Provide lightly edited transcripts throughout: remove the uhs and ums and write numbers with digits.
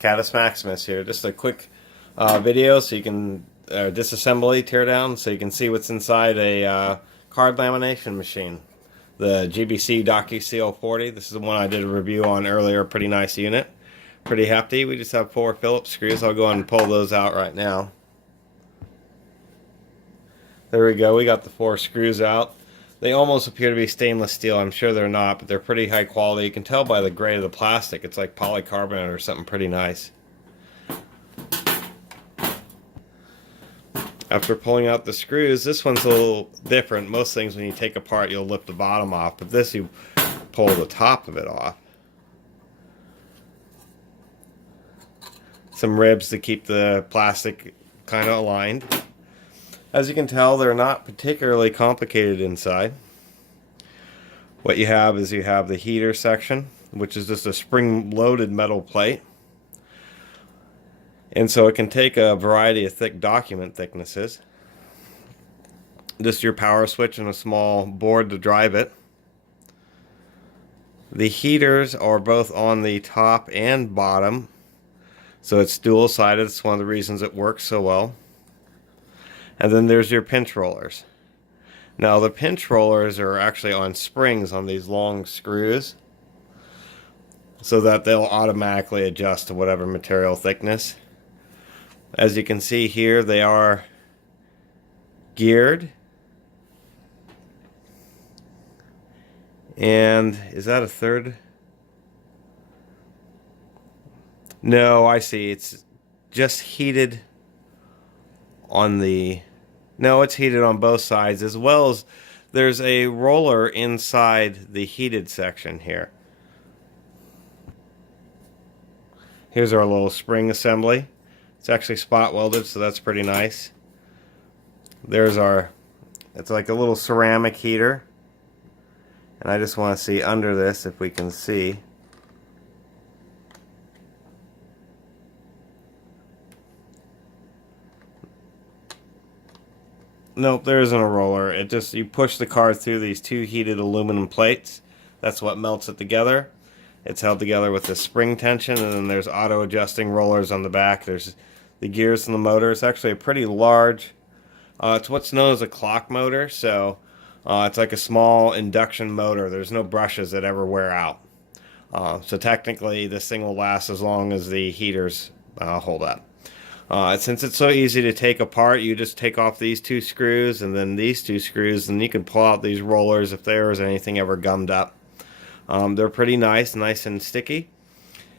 Catus Maximus here. Just a quick video so you can disassembly, tear down, so you can see what's inside a card lamination machine. The GBC DocuSeal 40. This is the one I did a review on earlier. Pretty nice unit. Pretty hefty. We just have 4 Phillips screws. I'll go ahead and pull those out right now. There we go. We got the 4 screws out. They almost appear to be stainless steel. I'm sure they're not, but they're pretty high quality. You can tell by the grade of the plastic. It's like polycarbonate or something pretty nice. After pulling out the screws, this one's a little different. Most things when you take apart, you'll lift the bottom off, but this you pull the top of it off. Some ribs to keep the plastic kind of aligned. As you can tell, they're not particularly complicated inside. What you have is you have the heater section, which is just a spring-loaded metal plate. And so it can take a variety of thick document thicknesses. Just your power switch and a small board to drive it. The heaters are both on the top and bottom, so it's dual-sided. It's one of the reasons it works so well. And then there's your pinch rollers. Now the pinch rollers are actually on springs on these long screws, so that they'll automatically adjust to whatever material thickness. As you can see here, they are geared. And is that a third? No, I see. It's just heated on the... No, it's heated on both sides, as well as there's a roller inside the heated section here. Here's our little spring assembly. It's actually spot welded, so that's pretty nice. There's our... It's like a little ceramic heater. And I just want to see under this if we can see. Nope, there isn't a roller. It just, you push the card through these 2 heated aluminum plates. That's what melts it together. It's held together with the spring tension, and then there's auto adjusting rollers on the back. There's the gears and the motor. It's actually a pretty large, it's what's known as a clock motor, so it's like a small induction motor. There's no brushes that ever wear out. So technically this thing will last as long as the heaters hold up. Since it's so easy to take apart, you just take off these 2 screws and then these 2 screws, and you can pull out these rollers if there was anything ever gummed up. They're pretty nice and sticky.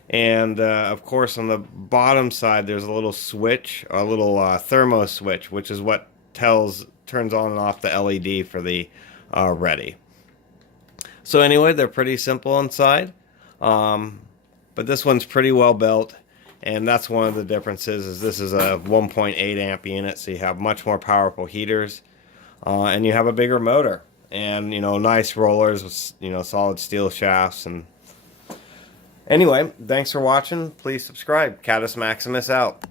And of course on the bottom side there's a little switch, a little thermo switch, which is what turns on and off the LED for the ready. So anyway, they're pretty simple inside, but this one's pretty well built. And that's one of the differences, is this is a 1.8 amp unit, so you have much more powerful heaters, and you have a bigger motor, and nice rollers with solid steel shafts. And anyway, thanks for watching. Please subscribe. Catus Maximus out.